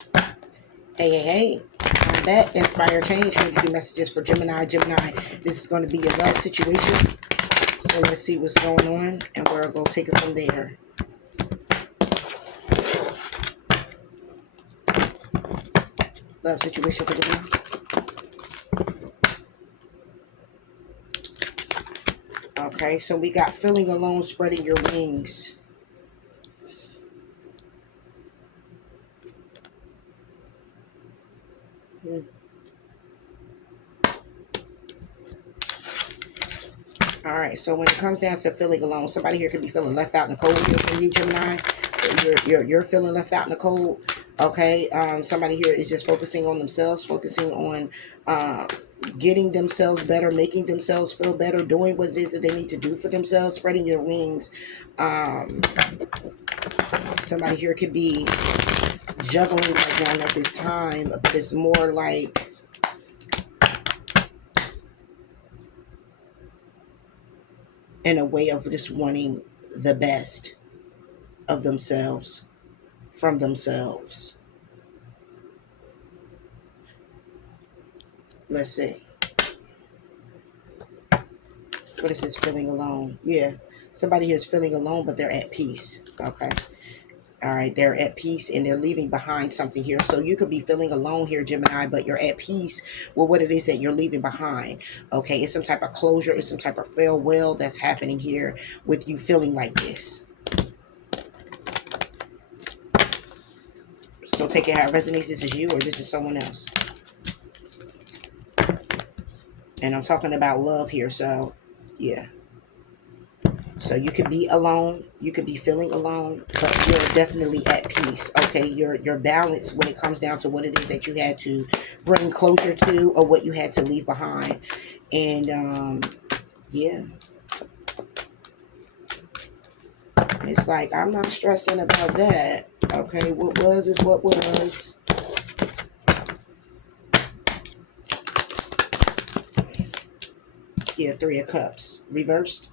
Hey, hey, hey. I'm back. Inspire change. Going to do messages for Gemini. Gemini, this is going to be a love situation. So let's see what's going on, and we're going to take it from there. Love situation for Gemini. Okay, so we got feeling alone, spreading your wings. Hmm. All right, so when it comes down to feeling alone, somebody here could be feeling left out in the cold here from you, Gemini. You're feeling left out in the cold. Okay, somebody here is just focusing on themselves, focusing on getting themselves better, making themselves feel better, doing what it is that they need to do for themselves, spreading your wings. Um, Somebody here could be juggling right now at this time, but it's more like in a way of just wanting the best of themselves from themselves. Let's see. What is this feeling alone? Yeah. Somebody here is feeling alone, but they're at peace. Okay. All right. They're at peace and they're leaving behind something here. So you could be feeling alone here, Gemini, but you're at peace with what it is that you're leaving behind. Okay. It's some type of closure. It's some type of farewell that's happening here with you feeling like this. So take it how it resonates. This is you or this is someone else. And I'm talking about love here. So, yeah. So you could be alone, you could be feeling alone, but you're definitely at peace. Okay, you're balanced when it comes down to what it is that you had to bring closure to or what you had to leave behind. And yeah, it's like I'm not stressing about that. Okay, what was is what was. Yeah, Three of Cups reversed.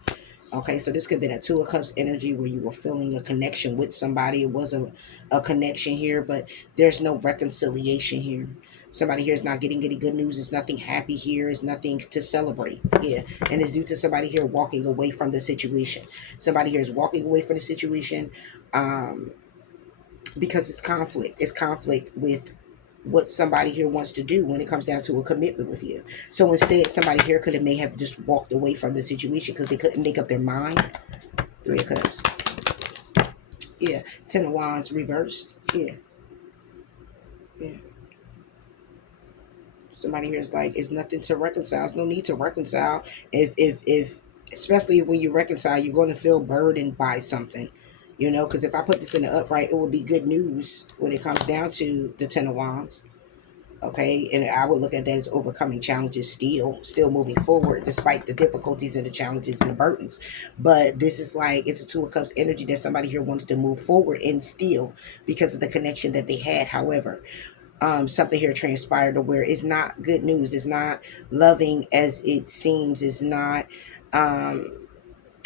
Okay, so this could have been a Two of Cups energy where you were feeling a connection with somebody. It was a connection here, but there's no reconciliation here. Somebody here is not getting any good news. It's nothing happy here. It's nothing to celebrate. Yeah, and it's due to somebody here walking away from the situation. Somebody here is walking away from the situation um, because it's conflict. It's conflict with what somebody here wants to do when it comes down to a commitment with you. So instead, somebody here could have may have just walked away from the situation because they couldn't make up their mind. Three of Cups. Yeah. Ten of Wands reversed. Yeah. Yeah. Somebody here is like, it's nothing to reconcile. There's no need to reconcile. If especially when you reconcile, you're going to feel burdened by something. You know, because if I put this in the upright, it will be good news when it comes down to the Ten of Wands. Okay, and I would look at that as overcoming challenges, still moving forward despite the difficulties and the challenges and the burdens. But this is like, it's a Two of Cups energy that somebody here wants to move forward and still because of the connection that they had. However, something here transpired to where it's not good news, it's not loving as it seems, it's not um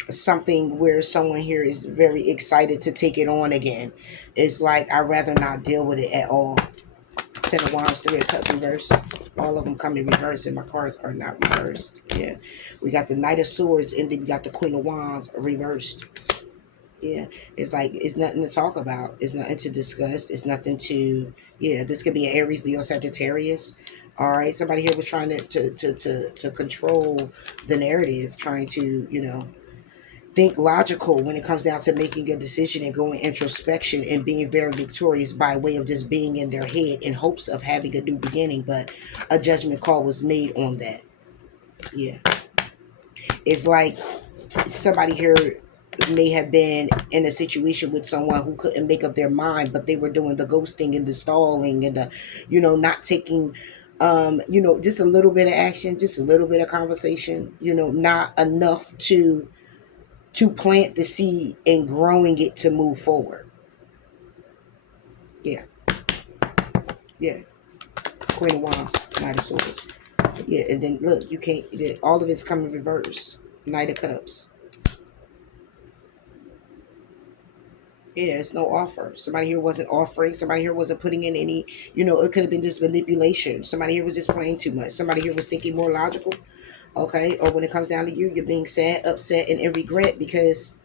something where someone here is very excited to take it on again. It's like, I'd rather not deal with it at all. Ten of Wands, Three of Cups reverse. All of them come in reverse, and my cards are not reversed. Yeah, we got the Knight of Swords, and then we got the Queen of Wands reversed. Yeah, it's like it's nothing to talk about. It's nothing to discuss. It's nothing to. Yeah, this could be an Aries, Leo, Sagittarius. All right, somebody here was trying to control the narrative, trying to think logical when it comes down to making a decision and going introspection and being very victorious by way of just being in their head in hopes of having a new beginning. But a judgment call was made on that. Yeah. It's like somebody here may have been in a situation with someone who couldn't make up their mind, but they were doing the ghosting and the stalling and the, not taking just a little bit of action, just a little bit of conversation, not enough to plant the seed and growing it to move forward. Yeah, yeah. Queen of Wands, Knight of Swords. Yeah, and then look, you can't. All of it's coming reverse. Knight of Cups. Yeah, it's no offer. Somebody here wasn't offering. Somebody here wasn't putting in any, it could have been just manipulation. Somebody here was just playing too much. Somebody here was thinking more logical. Okay. Or when it comes down to you, you're being sad, upset, and in regret because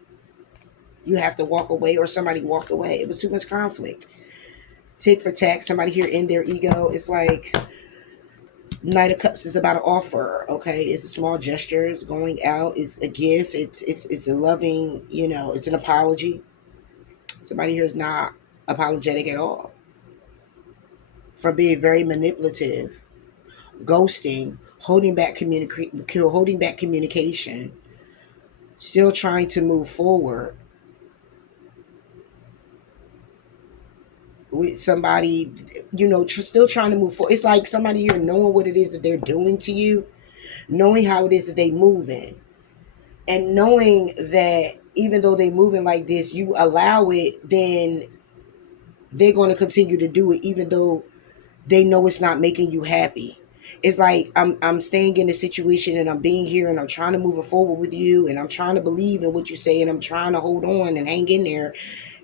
you have to walk away or somebody walked away. It was too much conflict. Tit for tat. Somebody here in their ego. It's like Knight of Cups is about an offer. Okay. It's a small gesture. It's going out. It's a gift. It's a loving, it's an apology. Somebody here is not apologetic at all for being very manipulative, ghosting, holding back communication, still trying to move forward with somebody, still trying to move forward. It's like somebody here knowing what it is that they're doing to you, knowing how it is that they moving, and knowing that even though they moving like this, you allow it, then they're going to continue to do it, even though they know it's not making you happy. It's like I'm staying in the situation and I'm being here and I'm trying to move it forward with you and I'm trying to believe in what you say and I'm trying to hold on and hang in there,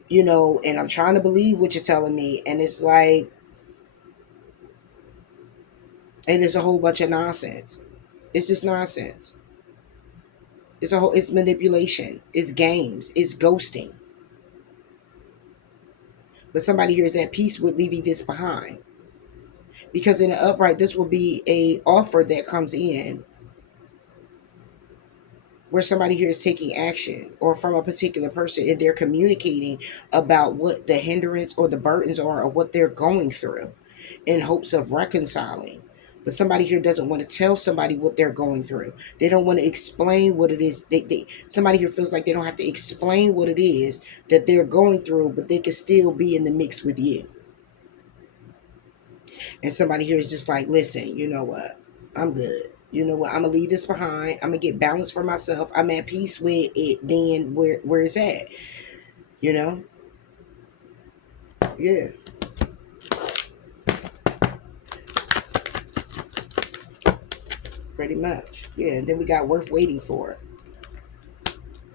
and I'm trying to believe what you're telling me, and it's like, and it's a whole bunch of nonsense. It's just nonsense. It's manipulation. It's games. It's ghosting. But somebody here is at peace with leaving this behind. Because in the upright, this will be a offer that comes in where somebody here is taking action or from a particular person and they're communicating about what the hindrance or the burdens are or what they're going through in hopes of reconciling. But somebody here doesn't want to tell somebody what they're going through. They don't want to explain what it is. Somebody here feels like they don't have to explain what it is that they're going through, but they can still be in the mix with you. And somebody here is just like, listen, you know what? I'm good. You know what? I'm gonna leave this behind. I'm gonna get balance for myself. I'm at peace with it being where it's at. You know? Yeah. Pretty much. Yeah. And then we got worth waiting for.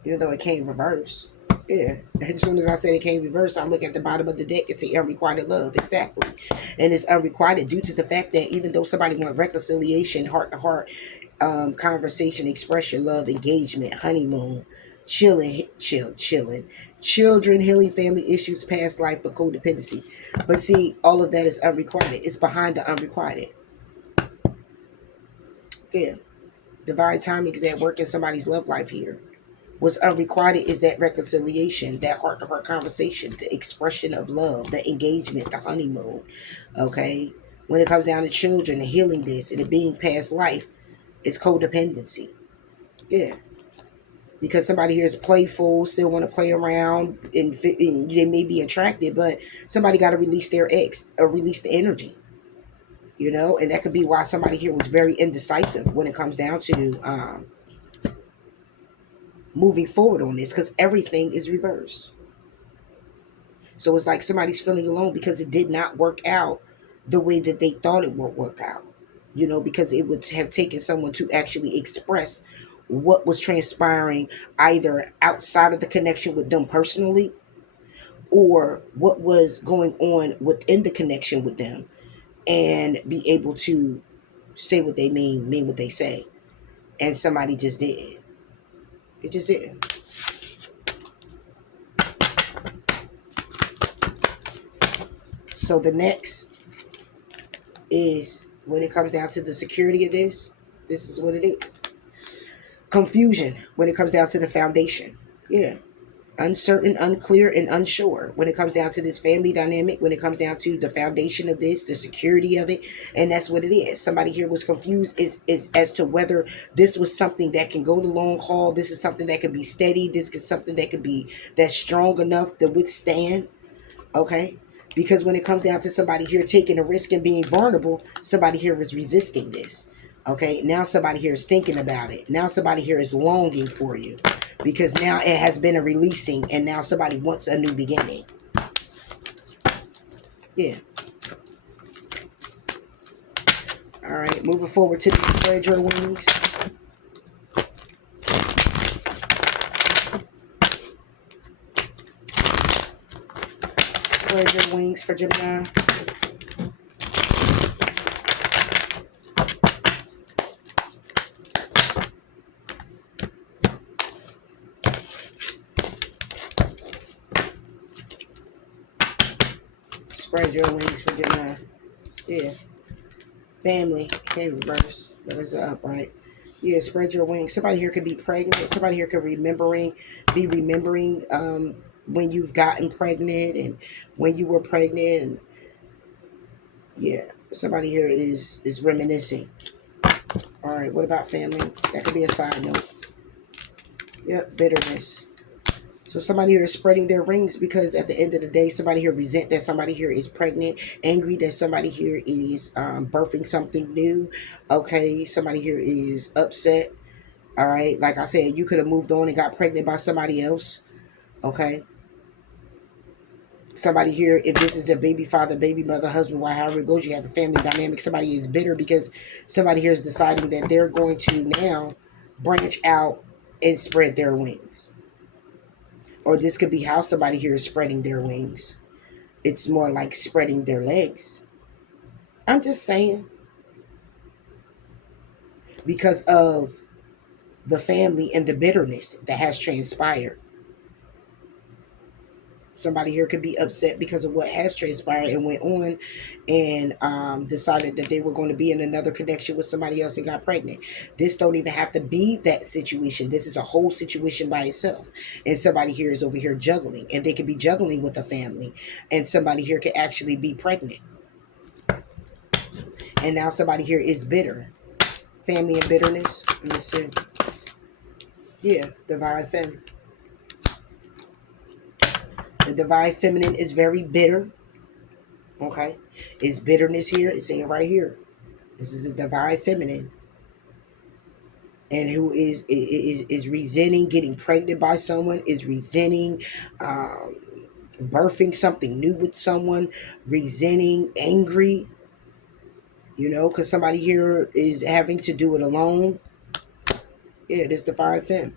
Even though it came reverse. Yeah. As soon as I said it came reverse, I look at the bottom of the deck and see unrequited love. Exactly. And it's unrequited due to the fact that even though somebody want reconciliation, heart to heart, conversation, express your love, engagement, honeymoon, chilling, children, healing family issues, past life, but codependency. But see, all of that is unrequited. It's behind the unrequited. Yeah. Divine timing is at work in somebody's love life here. What's unrequited is that reconciliation, that heart-to-heart conversation, the expression of love, the engagement, the honeymoon. Okay? When it comes down to children and healing this and it being past life, it's codependency. Yeah. Because somebody here is playful, still want to play around, and they may be attracted, but somebody got to release their ex or release the energy. And that could be why somebody here was very indecisive when it comes down to moving forward on this, because everything is reversed. So it's like somebody's feeling alone because it did not work out the way that they thought it would work out. Because it would have taken someone to actually express what was transpiring either outside of the connection with them personally or what was going on within the connection with them, and be able to say what they mean what they say. And somebody just didn't. It just didn't. So the next is, when it comes down to the security of this is what it is. Confusion when it comes down to the foundation. Yeah. Uncertain, unclear, and unsure when it comes down to this family dynamic, when it comes down to the foundation of this, the security of it. And that's what it is. Somebody here was confused is as to whether this was something that can go the long haul. This is something that can be steady. This is something that could be that's strong enough to withstand. Okay. Because when it comes down to somebody here taking a risk and being vulnerable, somebody here is resisting this. Okay, now somebody here is thinking about it. Now somebody here is longing for you. Because now it has been a releasing and now somebody wants a new beginning. Yeah. All right, moving forward to the spread your wings. Spread your wings for Gemini. Spread your wings for Gemini. Yeah. Family. Okay, reverse. There's an upright. Yeah, spread your wings. Somebody here could be pregnant. Somebody here could be remembering when you've gotten pregnant and when you were pregnant. And yeah, somebody here is reminiscing. All right, what about family? That could be a side note. Yep, bitterness. So somebody here is spreading their rings because at the end of the day, somebody here resent that somebody here is pregnant, angry that somebody here is birthing something new. Okay, somebody here is upset. All right, like I said, you could have moved on and got pregnant by somebody else. Okay, somebody here, if this is a baby father, baby mother, husband, wife, however it goes, you have a family dynamic. Somebody is bitter because somebody here is deciding that they're going to now branch out and spread their wings. Or this could be how somebody here is spreading their wings. It's more like spreading their legs. I'm just saying, because of the family and the bitterness that has transpired. Somebody here could be upset because of what has transpired and went on and decided that they were going to be in another connection with somebody else and got pregnant. This don't even have to be that situation. This is a whole situation by itself. And somebody here is over here juggling. And they could be juggling with a family. And somebody here could actually be pregnant. And now somebody here is bitter. Family and bitterness. Let me see. Yeah, divine feminine. The divine feminine is very bitter. Okay. It's bitterness here. It's saying right here. This is a divine feminine. And who is resenting getting pregnant by someone, is resenting birthing something new with someone, resenting, angry, because somebody here is having to do it alone. Yeah, this divine femme.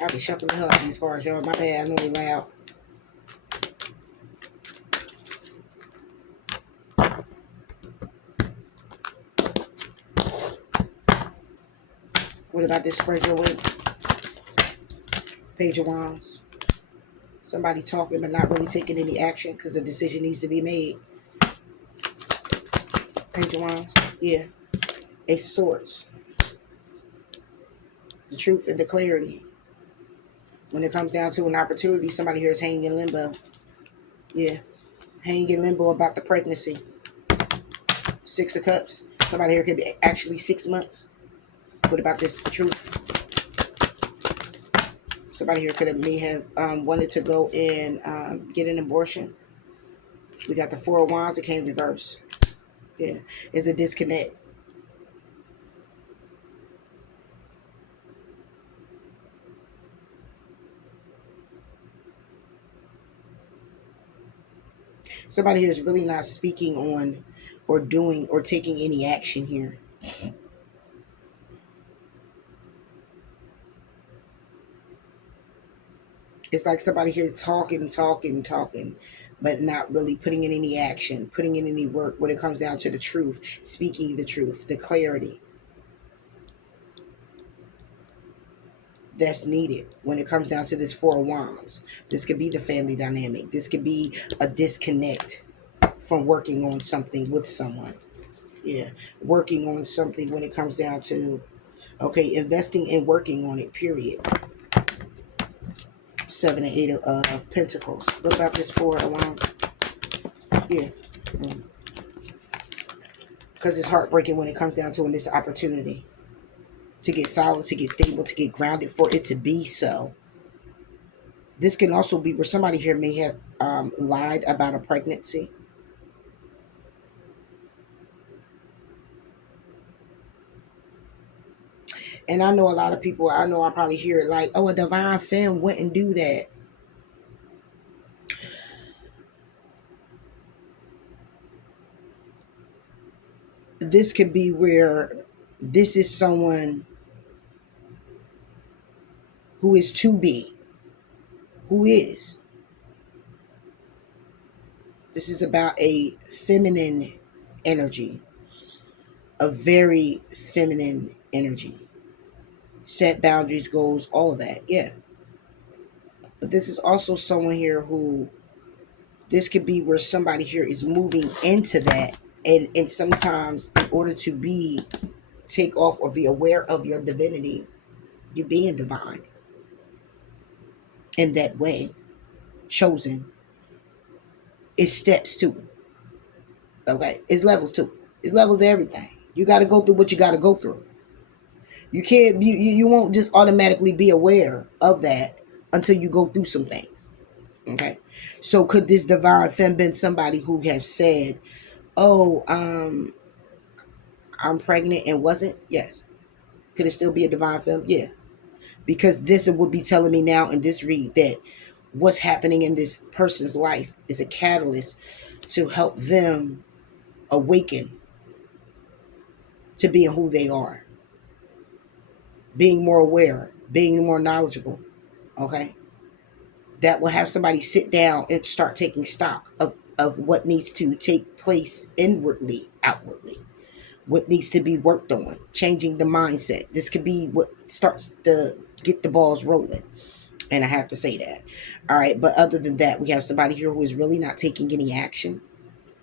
I'll be shuffling the hell out of these cards, y'all. My bad, I'm really loud. What about this spread your wings? Page of Wands. Somebody talking but not really taking any action because a decision needs to be made. Page of Wands. Yeah. Ace of Swords. The truth and the clarity. When it comes down to an opportunity, somebody here is hanging in limbo. Yeah. Hanging in limbo about the pregnancy. Six of Cups. Somebody here could be actually 6 months. What about this truth? Somebody here may have wanted to go and get an abortion. We got the Four of Wands. It came reverse. Yeah. It's a disconnect. Somebody here is really not speaking on or doing or taking any action here. It's like somebody here is talking, but not really putting in any action, putting in any work when it comes down to the truth, speaking the truth, the clarity that's needed when it comes down to this Four of Wands. This could be the family dynamic. This could be a disconnect from working on something with someone. Yeah, working on something when it comes down to, okay, investing and working on it, period. Seven and Eight of Pentacles. What about this Four of Wands? Yeah. Because it's heartbreaking when it comes down to this opportunity to get solid, to get stable, to get grounded, for it to be so. This can also be where somebody here may have lied about a pregnancy. And I know a lot of people, I know I probably hear it like, oh, a divine femme wouldn't do that. This could be where this is someone who is to be, who is. This is about a feminine energy, a very feminine energy. Set boundaries, goals, all of that. Yeah. But this is also someone here who, this could be where somebody here is moving into that. And sometimes in order to be, take off or be aware of your divinity, you being divine in that way, chosen, it's steps to it. Okay. It's levels to it. It's levels to everything. You got to go through what you got to go through. You can't, you won't just automatically be aware of that until you go through some things. Okay. So could this divine femme been somebody who have said, oh, I'm pregnant and wasn't? Yes. Could it still be a divine femme? Yeah. Because this would be telling me now in this read that what's happening in this person's life is a catalyst to help them awaken to being who they are, being more aware, being more knowledgeable. Okay. That will have somebody sit down and start taking stock of what needs to take place inwardly, outwardly, what needs to be worked on, changing the mindset. This could be what starts to get the balls rolling. And I have to say that. All right. But other than that, we have somebody here who is really not taking any action.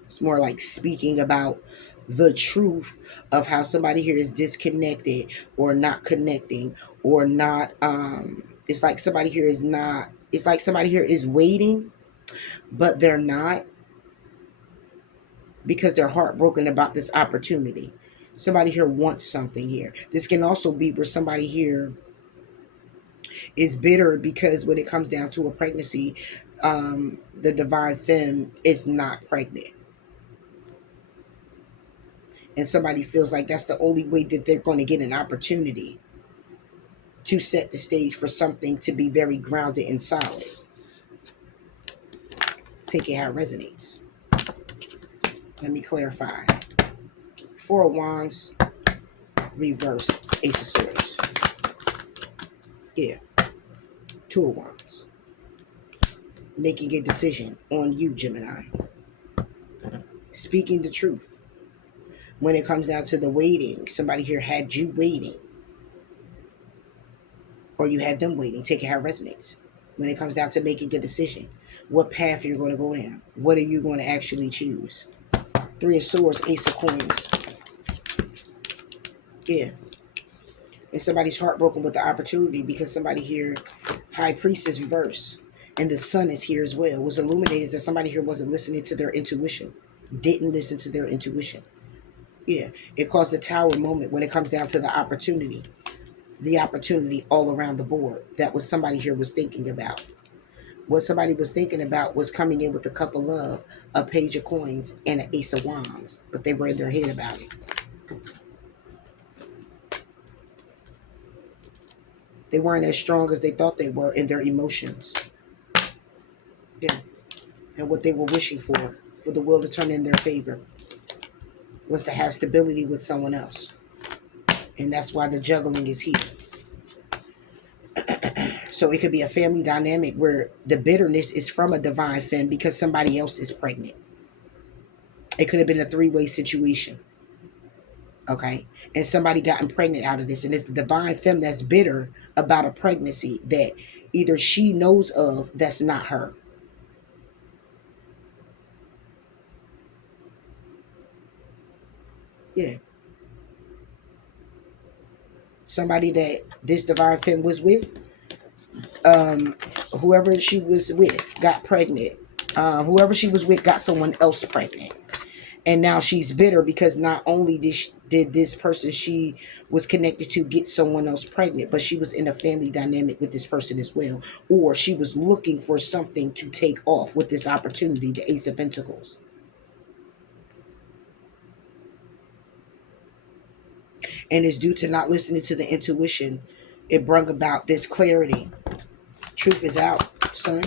It's more like speaking about the truth of how somebody here is disconnected or not connecting or not. It's like somebody here is not, it's like somebody here is waiting, but they're not, because they're heartbroken about this opportunity. Somebody here wants something here. This can also be where somebody here is bitter because when it comes down to a pregnancy, the divine femme is not pregnant. And somebody feels like that's the only way that they're going to get an opportunity to set the stage for something to be very grounded and solid. Take it how it resonates. Let me clarify. Four of Wands, reverse, Ace of Swords. Yeah, Two of Wands. Making a decision on you, Gemini. Speaking the truth. When it comes down to the waiting, somebody here had you waiting. Or you had them waiting. Take it how it resonates. When it comes down to making a decision, what path you're going to go down. What are you going to actually choose? Three of Swords, Ace of Coins. Yeah. And somebody's heartbroken with the opportunity because somebody here, High Priestess reverse. And the sun is here as well. Was illuminated that somebody here wasn't listening to their intuition. Didn't listen to their intuition. Yeah. It caused a tower moment when it comes down to the opportunity. The opportunity all around the board. That was somebody here was thinking about. What somebody was thinking about was coming in with a cup of love, a page of coins, and an ace of wands. But they were in their head about it. They weren't as strong as they thought they were in their emotions. Yeah. And what they were wishing for the will to turn in their favor, was to have stability with someone else. And that's why the juggling is here. So it could be a family dynamic where the bitterness is from a divine femme because somebody else is pregnant. It could have been a three-way situation. Okay. And somebody gotten pregnant out of this. And it's the divine femme that's bitter about a pregnancy that either she knows of that's not her. Yeah. Somebody that this divine femme was with, whoever she was with got pregnant. Whoever she was with got someone else pregnant. And now she's bitter because not only did this person she was connected to get someone else pregnant, but she was in a family dynamic with this person as well. Or she was looking for something to take off with this opportunity, the Ace of Pentacles. And it's due to not listening to the intuition. It brought about this clarity. Truth is out, son.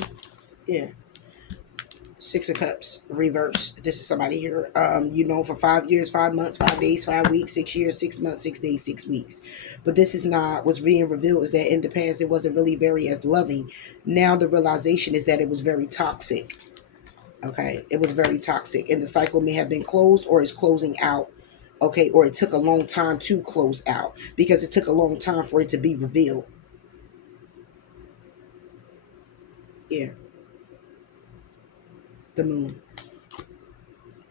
Yeah. Six of Cups, reverse. This is somebody here, for 5 years, 5 months, 5 days, 5 weeks, 6 years, 6 months, 6 days, 6 weeks. But this is not what's being revealed, is that in the past it wasn't really very as loving. Now the realization is that it was very toxic. Okay, it was very toxic, and the cycle may have been closed or is closing out. Okay, or it took a long time to close out because it took a long time for it to be revealed. Yeah, the moon.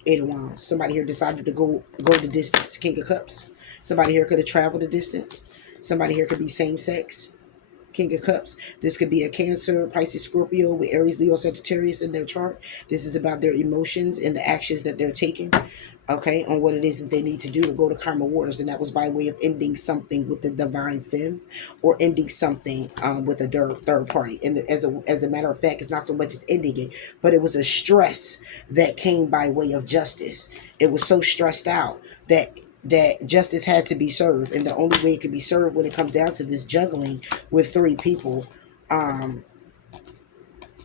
Eight of Wands. Somebody here decided to go the distance. King of Cups. Somebody here could have traveled the distance. Somebody here could be same sex. King of Cups. This could be a Cancer, Pisces, Scorpio with Aries, Leo, Sagittarius in their chart. This is about their emotions and the actions that they're taking. Okay, on what it is that they need to do to go to karma waters, and that was by way of ending something with the divine femme, or ending something with a third party. And as a matter of fact, it's not so much as ending it, but it was a stress that came by way of justice. It was so stressed out that justice had to be served, and the only way it could be served when it comes down to this juggling with three people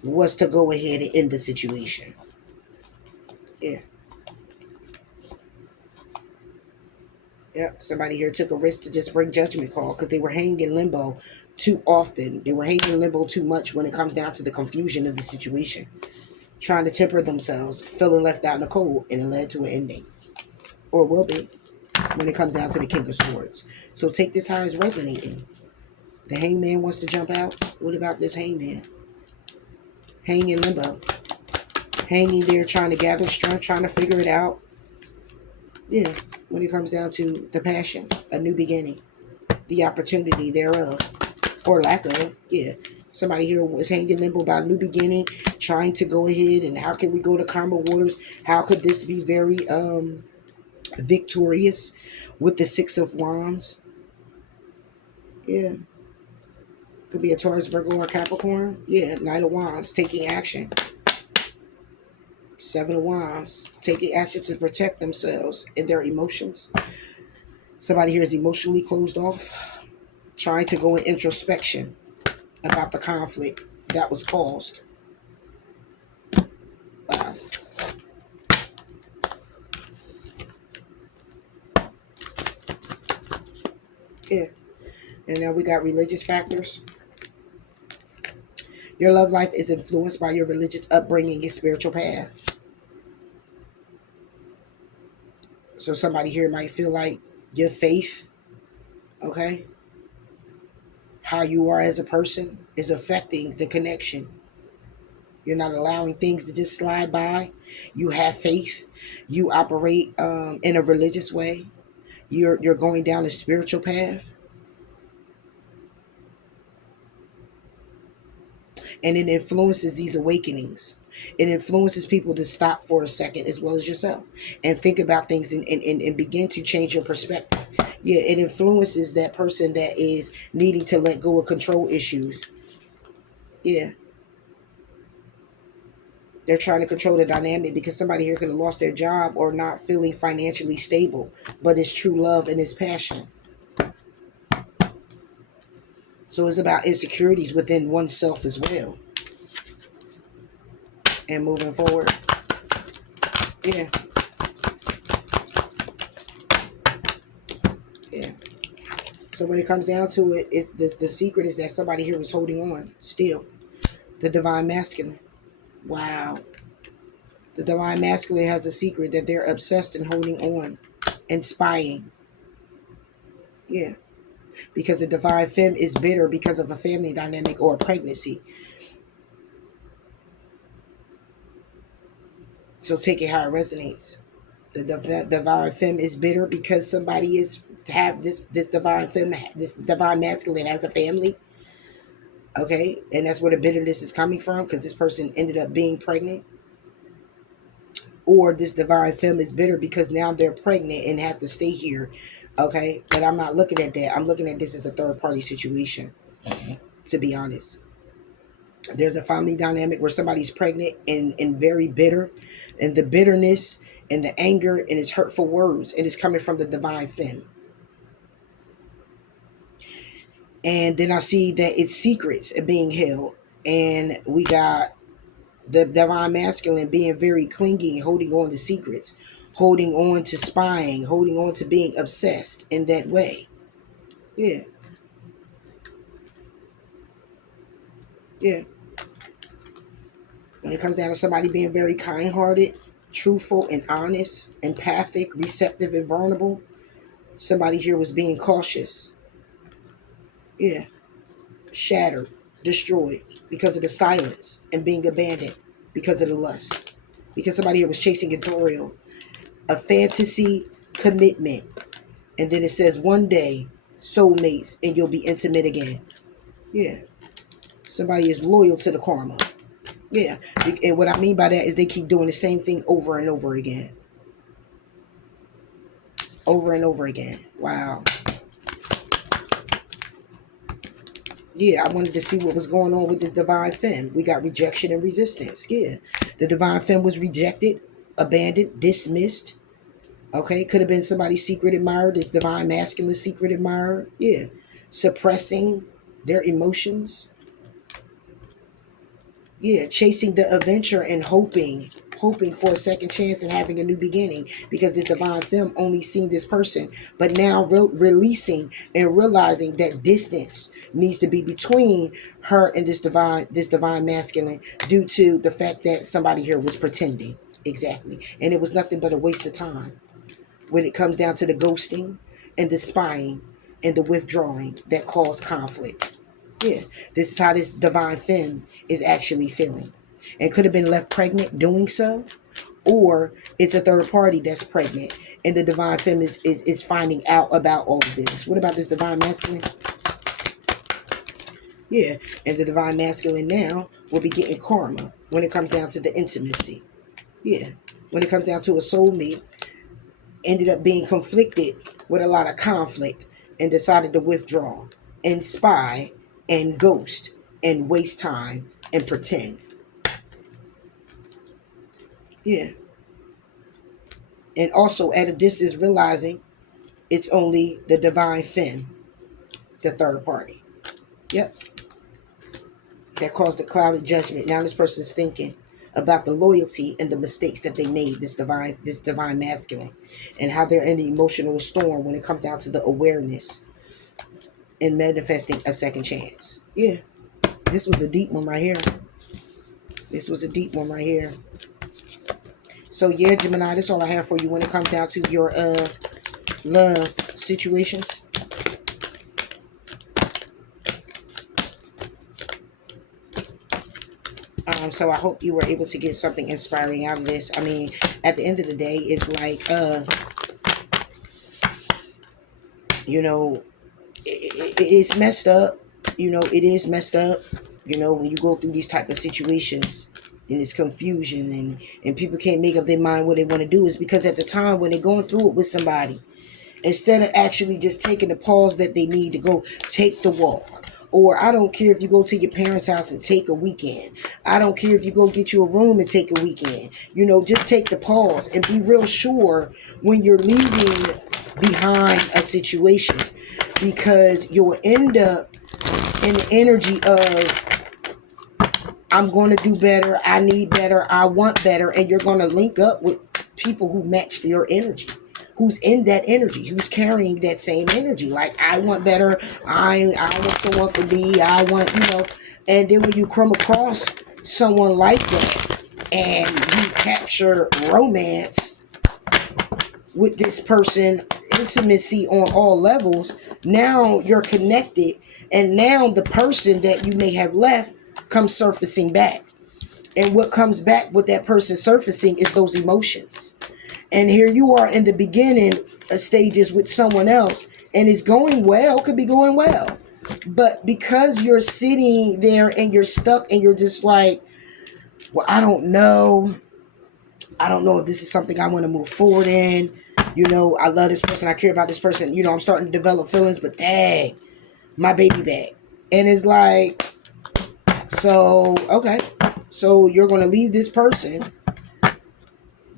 was to go ahead and end the situation. Yeah. Yeah, somebody here took a risk to just bring judgment call because they were hanging in limbo too often. They were hanging in limbo too much when it comes down to the confusion of the situation. Trying to temper themselves, feeling left out in the cold, and it led to an ending. Or will be when it comes down to the King of Swords. So take this how it's resonating. The hangman wants to jump out. What about this hangman? Hanging in limbo. Hanging there trying to gather strength, trying to figure it out. Yeah, when it comes down to the passion, a new beginning, the opportunity thereof, or lack of. Yeah, somebody here was hanging limbo about a new beginning, trying to go ahead and how can we go to karma waters? How could this be very victorious with the Six of Wands? Yeah, could be a Taurus, Virgo, or Capricorn. Yeah, Knight of Wands, taking action. Seven of Wands, taking action to protect themselves and their emotions. Somebody here is emotionally closed off, trying to go in introspection about the conflict that was caused. Wow. Yeah. And now we got religious factors. Your love life is influenced by your religious upbringing and spiritual path. So somebody here might feel like your faith, okay, how you are as a person is affecting the connection. You're not allowing things to just slide by. You have faith. You operate in a religious way. You're going down a spiritual path. And it influences these awakenings. It influences people to stop for a second as well as yourself and think about things and begin to change your perspective. Yeah, it influences that person that is needing to let go of control issues. Yeah, they're trying to control the dynamic because somebody here could have lost their job or not feeling financially stable, but it's true love and it's passion. So it's about insecurities within oneself as well. And moving forward. Yeah. Yeah. So when it comes down to it, the secret is that somebody here was holding on still. The divine masculine. Wow. The divine masculine has a secret that they're obsessed and holding on and spying. Yeah. Because the divine femme is bitter because of a family dynamic or a pregnancy. So take it how it resonates. The divine femme is bitter because somebody is have this divine femme, this divine masculine has a family. Okay, and that's where the bitterness is coming from because this person ended up being pregnant. Or this divine femme is bitter because now they're pregnant and have to stay here. Okay, but I'm not looking at that. I'm looking at this as a third party situation, to be honest. There's a family dynamic where somebody's pregnant and very bitter, and the bitterness and the anger and his hurtful words, and it's coming from the divine femme. And then I see that it's secrets are being held. And we got the divine masculine being very clingy, holding on to secrets, holding on to spying, holding on to being obsessed in that way. Yeah, yeah. When it comes down to somebody being very kind-hearted, truthful and honest, empathic, receptive and vulnerable, somebody here was being cautious. Yeah, shattered, destroyed because of the silence and being abandoned because of the lust. Because somebody here was chasing a thrill, a fantasy commitment. And then it says one day, soulmates, and you'll be intimate again. Yeah. Somebody is loyal to the karma. Yeah. And what I mean by that is they keep doing the same thing over and over again. Over and over again. Wow. Yeah, I wanted to see what was going on with this divine femme. We got rejection and resistance. Yeah. The divine femme was rejected, abandoned, dismissed. Okay. Could have been somebody's secret admirer, this divine masculine secret admirer. Yeah. Suppressing their emotions. Yeah, chasing the adventure and hoping for a second chance and having a new beginning, because the divine femme only seen this person, but now releasing and realizing that distance needs to be between her and this divine masculine, due to the fact that somebody here was pretending. Exactly. And it was nothing but a waste of time when it comes down to the ghosting and the spying and the withdrawing that caused conflict. Yeah, this is how this divine femme is actually feeling. And could have been left pregnant doing so, or it's a third party that's pregnant and the divine femme is finding out about all of this. What about this divine masculine? Yeah, and the divine masculine now will be getting karma when it comes down to the intimacy. Yeah, when it comes down to a soulmate, ended up being conflicted with a lot of conflict and decided to withdraw and spy and ghost and waste time and pretend. Yeah. And also at a distance realizing it's only the divine femme, the third party. Yep. That caused a clouded judgment. Now this person's thinking about the loyalty and the mistakes that they made, this divine masculine, and how they're in the emotional storm when it comes down to the awareness and manifesting a second chance. Yeah. This was a deep one right here. This was a deep one right here. So yeah, Gemini, that's all I have for you when it comes down to your love situations. So I hope you were able to get something inspiring out of this. I mean, at the end of the day, it's like you know, it's messed up. You know, it is messed up. You know, when you go through these type of situations and it's confusion and people can't make up their mind what they want to do, is because at the time when they're going through it with somebody, instead of actually just taking the pause that they need to go take the walk. Or I don't care if you go to your parents' house and take a weekend. I don't care if you go get you a room and take a weekend. You know, just take the pause and be real sure when you're leaving behind a situation, because you'll end up in the energy of, I'm going to do better, I need better, I want better, and you're going to link up with people who match your energy, who's in that energy, who's carrying that same energy. Like, I want better, I want someone for me, I want, and then when you come across someone like that and you capture romance with this person, intimacy on all levels, now you're connected, and now the person that you may have left comes surfacing back. And what comes back with that person surfacing is those emotions. And here you are in the beginning stages with someone else, and it's going well, could be going well. But because you're sitting there and you're stuck and you're just like, well, I don't know if this is something I want to move forward in. I love this person, I care about this person, I'm starting to develop feelings, but dang, my baby back. And it's like, so, okay. So you're going to leave this person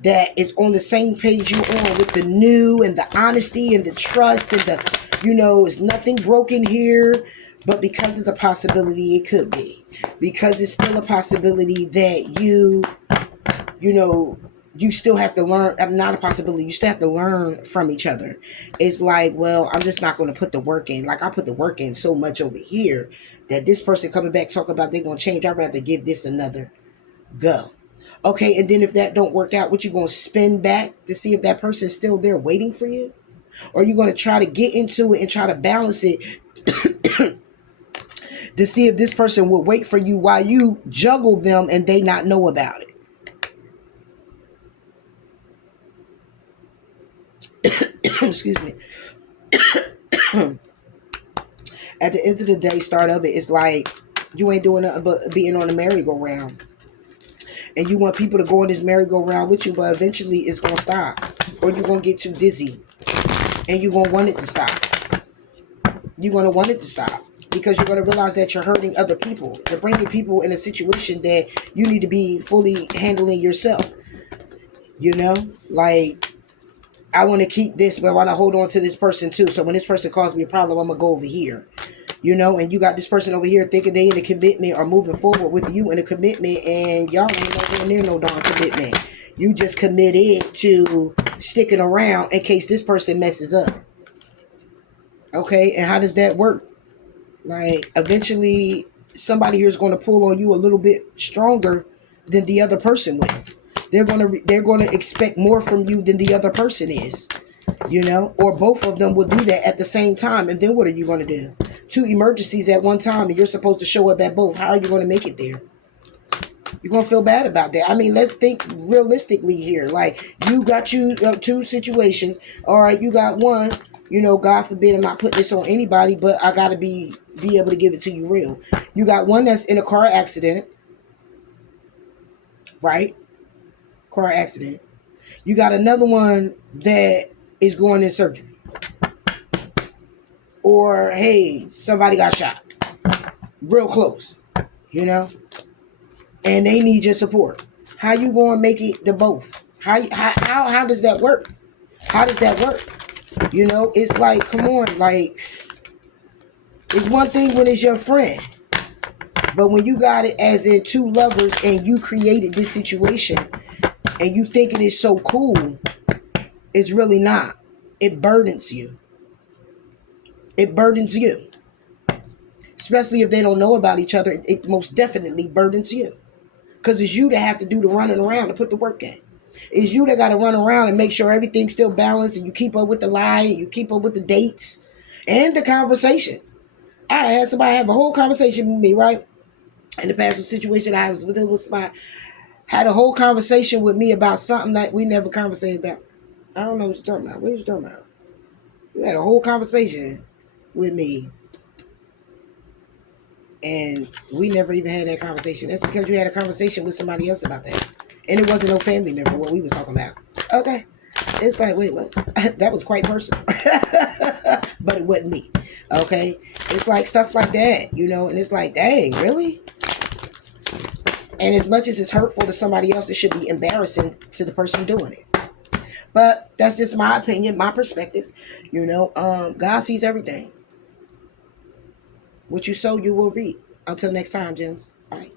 that is on the same page you're on, with the new and the honesty and the trust and the, there's nothing broken here. But because it's a possibility, it could be. Because it's still a possibility that you know, you still have to learn. Not a possibility. You still have to learn from each other. It's like, well, I'm just not going to put the work in. Like, I put the work in so much over here that this person coming back talking about they're going to change. I'd rather give this another go. Okay, and then if that don't work out, what you going to spin back to see if that person's still there waiting for you? Or you going to try to get into it and try to balance it to see if this person will wait for you while you juggle them and they not know about it? Excuse me. At the end of the day, start of it, it's like you ain't doing nothing but being on the merry-go-round. And you want people to go on this merry-go-round with you, but eventually it's going to stop. Or you're going to get too dizzy. And you're going to want it to stop. You're going to want it to stop. Because you're going to realize that you're hurting other people. You're bringing people in a situation that you need to be fully handling yourself. You know? Like, I want to keep this, but I want to hold on to this person too. So when this person causes me a problem, I'm going to go over here. You know, and you got this person over here thinking they in a commitment or moving forward with you in a commitment, and y'all ain't nowhere near no darn commitment. You just committed to sticking around in case this person messes up. Okay, and how does that work? Like, eventually, somebody here is going to pull on you a little bit stronger than the other person will. They're gonna expect more from you than the other person is. You know, or both of them will do that at the same time. And then what are you going to do? Two emergencies at one time, and you're supposed to show up at both. How are you going to make it there? You're going to feel bad about that. I mean, let's think realistically here. Like, you got two situations. All right, you got one. You know, God forbid I'm not putting this on anybody, but I got to be able to give it to you real. You got one that's in a car accident, right? Car accident. You got another one that is going in surgery. Or, hey, somebody got shot. Real close, you know? And they need your support. How you going to make it to both? How does that work? How does that work? You know, it's like, come on, like, it's one thing when it's your friend. But when you got it as in two lovers and you created this situation and you thinking it's so cool, it's really not. It burdens you. It burdens you. Especially if they don't know about each other, it most definitely burdens you. Because it's you that have to do the running around to put the work in. It's you that got to run around and make sure everything's still balanced and you keep up with the lie and you keep up with the dates and the conversations. I had somebody have a whole conversation with me, right? In the past situation I was with somebody, had a whole conversation with me about something that we never conversated about. I don't know what you're talking about. What are you talking about? You had a whole conversation with me and we never even had that conversation. That's because you had a conversation with somebody else about that. And it wasn't no family member what we was talking about. Okay. It's like, wait, what? That was quite personal. But it wasn't me. Okay. It's like stuff like that, you know, and it's like, dang, really? And as much as it's hurtful to somebody else, it should be embarrassing to the person doing it. But that's just my opinion, my perspective. You know, God sees everything. What you sow, you will reap. Until next time, Gems. Bye.